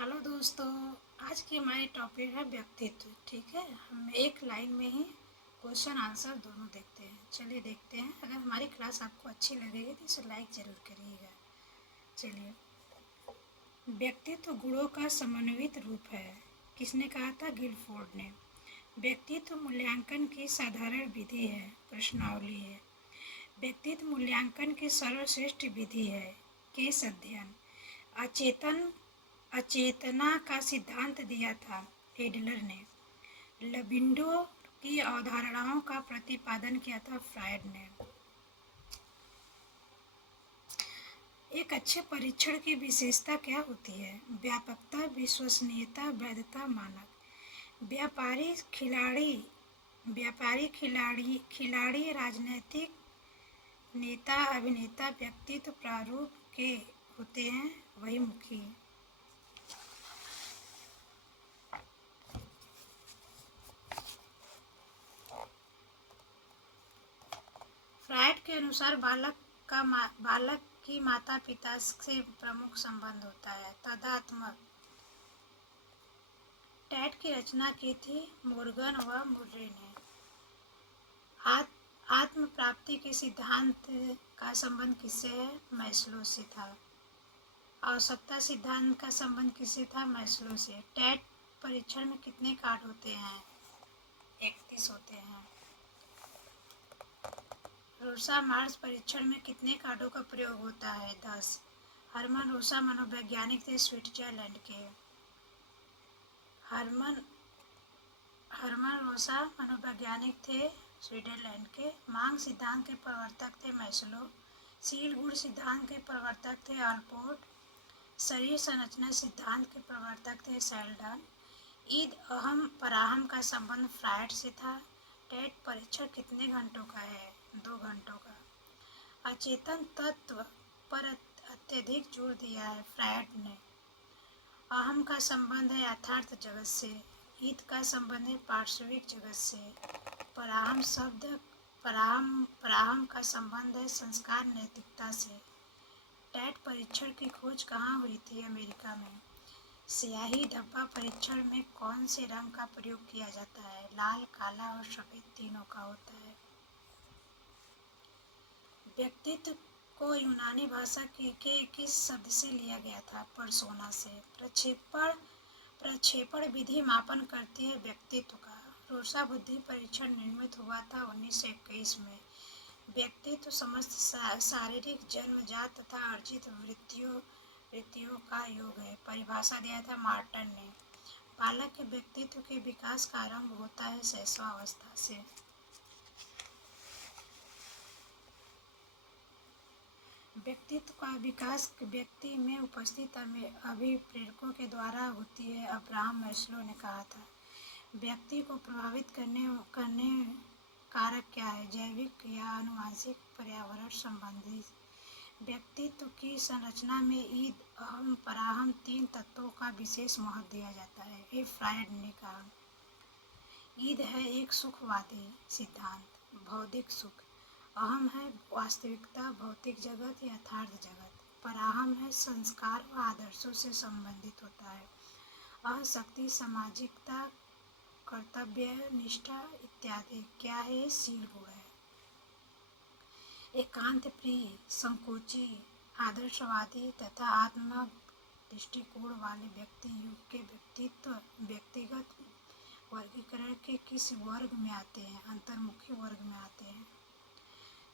Hello दोस्तों। आज की हमारी टॉपिक है व्यक्तित्व। ठीक है, हम एक लाइन में ही क्वेश्चन आंसर दोनों देखते हैं। चलिए देखते हैं। अगर हमारी क्लास आपको अच्छी लगेगी तो इसे लाइक ज़रूर करिएगा। चलिए, व्यक्तित्व गुणों का समन्वित रूप है। किसने कहा था? गिलफोर्ड ने। व्यक्तित्व मूल्यांकन की साधारण विधि है, प्रश्नावली है। व्यक्तित्व मूल्यांकन की सर्वश्रेष्ठ विधि है, केस अध्ययन। अचेतन अचेतना का सिद्धांत दिया था एडलर ने। लबिडो की अवधारणाओं का प्रतिपादन किया था फ्रायड ने। एक अच्छे परीक्षण की विशेषता क्या होती है? व्यापकता, विश्वसनीयता, वैधता, मानक। व्यापारी खिलाड़ी राजनीतिक नेता, अभिनेता व्यक्तित्व प्रारूप के होते हैं, वही मुखी। फ्रायड के अनुसार बालक की माता पिता से प्रमुख संबंध होता है। तदात्मक। टैट की रचना की थी मोर्गन व मुर्रे ने। आत्म प्राप्ति के सिद्धांत का संबंध किससे है? मैस्लो से था। आवश्यकता सिद्धांत का संबंध किससे था? मैस्लो से। टैट परीक्षण में कितने कार्ड होते हैं? 31 होते हैं। रोसा मार्स परीक्षण में कितने कार्डों का प्रयोग होता है? 10। हरमन रोसा मनोवैज्ञानिक थे स्विट्जरलैंड के। हरमन हरमन रोसा मनोवैज्ञानिक थे स्विट्जरलैंड के। मांग सिद्धांत के प्रवर्तक थे मैस्लो। सील गुण सिद्धांत के प्रवर्तक थे अल्पोर्ट। शरीर संरचना सिद्धांत के प्रवर्तक थे सेल्डन। ईद अहम पराहम का संबंध फ्रायड से था। टेट परीक्षण कितने घंटों का है? 2 घंटों का। अचेतन तत्व पर अत्यधिक जोर दिया है फ्रायड ने। अहम का संबंध है यथार्थ जगत से। ईद का संबंध है पार्श्विक जगत से। पराहम का संबंध है संस्कार नैतिकता से। टैट परीक्षण की खोज कहाँ हुई थी? अमेरिका में। स्याही धब्बा परीक्षण में कौन से रंग का प्रयोग किया जाता है? लाल, काला और सफेद तीनों का होता है। व्यक्तित्व को यूनानी भाषा के किस शब्द से लिया गया था? पर्सोना से। प्रक्षेपण विधि मापन करती है व्यक्तित्व का। रोसा बुद्धि परीक्षण निर्मित हुआ था 1921 में। व्यक्तित्व समस्त शारीरिक, जन्मजात तथा अर्जित वृत्तियों का योग है। परिभाषा दिया था मार्टन ने। बालक के व्यक्तित्व के विकास का आरंभ होता है शैशवावस्था से। व्यक्तित्व का विकास व्यक्ति में उपस्थित अभिप्रेरकों के द्वारा होती है, अब्राहम मैस्लो ने कहा था। व्यक्ति को प्रभावित करने कारक क्या है? जैविक या आनुवंशिक, पर्यावरण संबंधी। व्यक्तित्व की संरचना में ईद, अहम, पराहम 3 तत्वों का विशेष महत्व दिया जाता है, ये फ्रायड ने कहा। ईद है एक सुखवादी सिद्धांत, भौतिक सुख। अहम है वास्तविकता, भौतिक जगत, यथार्थ जगत। पराहम है संस्कार व आदर्शों से संबंधित होता है। अशक्ति, सामाजिकता, कर्तव्य निष्ठा इत्यादि। क्या है? शील गुण है। एकांत प्रिय, संकोची, आदर्शवादी तथा आत्मक दृष्टिकोण वाले व्यक्ति युग के व्यक्तिगत वर्गीकरण के किस वर्ग में आते हैं? अंतर्मुखी वर्ग में आते हैं।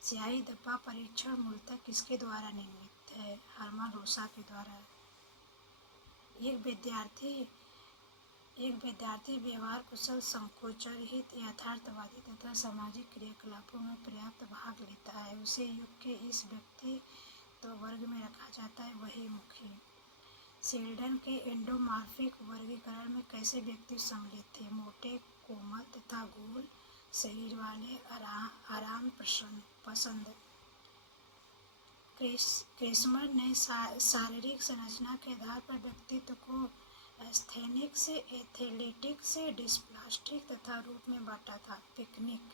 स्याही धब्बा परीक्षण मूलतः किसके द्वारा निर्मित है? हरमन रोसा के द्वारा। एक विद्यार्थी व्यवहार कुशल, संकोचरहित, यथार्थवादी तथा सामाजिक क्रियाकलापों में पर्याप्त भाग लेता है, उसे युग के इस व्यक्तित्व वर्ग में रखा जाता है, वही मुखी। शेल्डन के एंडोमॉर्फिक वर्गीकरण में कैसे व्यक्ति सम्मिलित थे? मोटे, कोमल तथा गोल शरीर वाले, आराम पसंद। क्रेस्मर ने शारीरिक संरचना के आधार पर व्यक्तित्व को एस्थेनिक्स, एथलेटिक्स, डिस्प्लास्टिक तथा रूप में बांटा था। पिकनिक।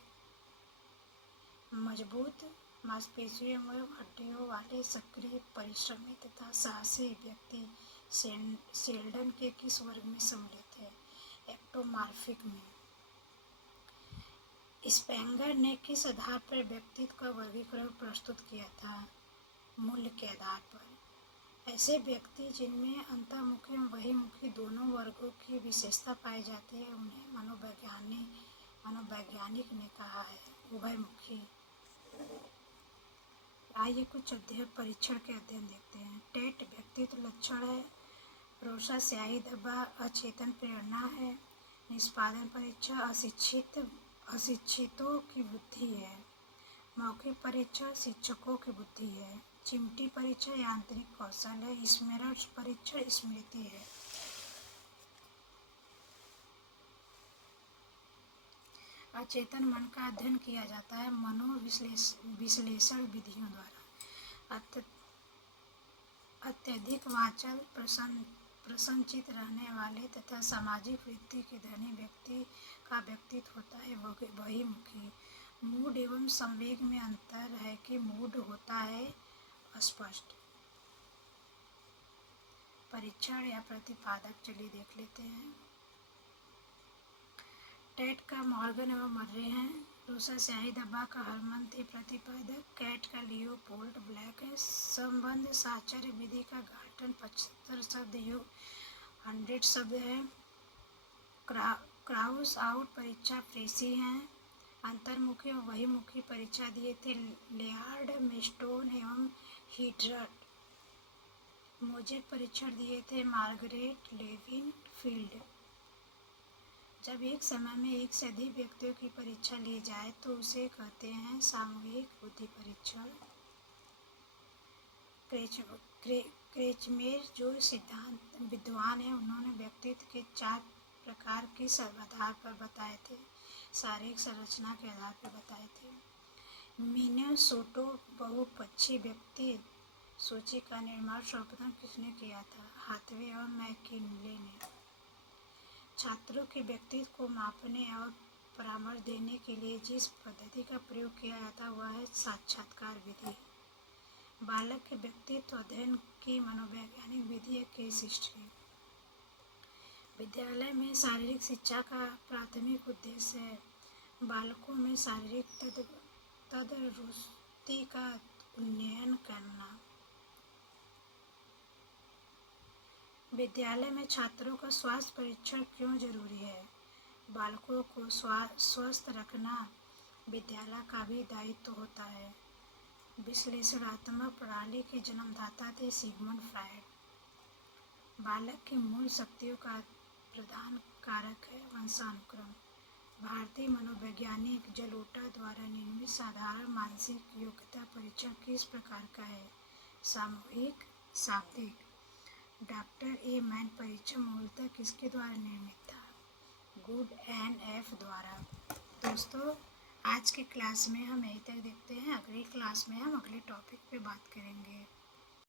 मजबूत मांसपेशियों एवं हड्डियों वाले, सक्रिय, परिश्रमी तथा साहसी व्यक्ति। शेल्डन के किस वर्ग में सम्मिलित है? एक्टोमॉर्फिक में। स्पेंगर ने किस आधार पर व्यक्तित्व का वर्गीकरण प्रस्तुत किया था? मूल्य के आधार पर। ऐसे व्यक्ति जिनमें अंतर्मुखी एवं बहिर्मुखी दोनों वर्गों की विशेषता पाई जाती है उन्हें मनोवैज्ञानिक ने कहा है उभयमुखी। आइए कुछ परीक्षण के अध्ययन देखते हैं। टेट व्यक्तित्व लक्षण है। रोसा स्याही धब्बा अचेतन प्रेरणा है। निष्पादन परीक्षा अशिक्षितों की बुद्धि है। मौखिक परीक्षा शिक्षकों की बुद्धि है। चिमटी परीक्षा यांत्रिक कौशल है। स्मरण परीक्षण स्मृति है। अचेतन मन का अध्ययन किया जाता है मनोविश्लेषण विधियों द्वारा। अत्यधिक वाचल प्रसन्नचित्त रहने वाले तथा सामाजिक वृत्ति के धनी व्यक्ति का व्यक्तित्व होता है बहिर्मुखी। मूड एवं संवेग में अंतर है कि मूड होता है अस्पष्ट। परीक्षण या प्रतिपादक चलिए देख लेते हैं। टेट का मॉर्गन एवं मर्रे हैं। रोसा स्याही धब्बा का हरमन थे प्रतिपादक। कैट का लियोपोल्ड ब्लैक है। संबंध साहचर्य विधि का गार्टन 75 शब्द युग 100 शब्द है। क्राउस आउट परीक्षा फ्रेसी हैं। अंतर्मुखी और बहिर्मुखी परीक्षा दिए थे लियार्ड मेस्टोन एवं हीड्रट। मोजेक परीक्षण दिए थे मार्गरेट लेविन फील्ड। जब एक समय में एक से अधिक व्यक्तियों की परीक्षा ली जाए तो उसे कहते हैं सामूहिक बुद्धि परीक्षण। क्रेचमेर जो सिद्धांत विद्वान है उन्होंने व्यक्तित्व के 4 प्रकार किस आधार पर बताए थे? शारीरिक संरचना के आधार पर बताए थे। मिनेसोटा बहुपक्षीय व्यक्ति सूची का निर्माण सर्वप्रथम किसने किया था? हाथवे एवं मैकिनले ने। छात्रों के व्यक्तित्व को मापने और परामर्श देने के लिए जिस पद्धति का प्रयोग किया जाता है वह है साक्षात्कार विधि। बालक के व्यक्तित्व अध्ययन की मनोवैज्ञानिक विधि है केस हिस्ट्री। विद्यालय में शारीरिक शिक्षा का प्राथमिक उद्देश्य है बालकों में शारीरिक तंदुरुस्ती का उन्नयन करना। विद्यालय में छात्रों का स्वास्थ्य परीक्षण क्यों जरूरी है? बालकों को स्वस्थ रखना विद्यालय का भी दायित्व होता है। विश्लेषणात्मक प्रणाली के जन्मदाता थे सिगमंड फ्रायड। बालक की मूल शक्तियों का प्रधान कारक है वंशानुक्रम। भारतीय मनोवैज्ञानिक जलोटा द्वारा निर्मित साधारण मानसिक योग्यता परीक्षण किस प्रकार का है? सामूहिक शाब्दिक। डॉक्टर ए मैन परीक्षण मूलतः किसके द्वारा निर्मित था? गुड एंड एफ द्वारा। दोस्तों आज के क्लास में हम यहीं तक देखते हैं। अगली क्लास में हम अगले टॉपिक पे बात करेंगे।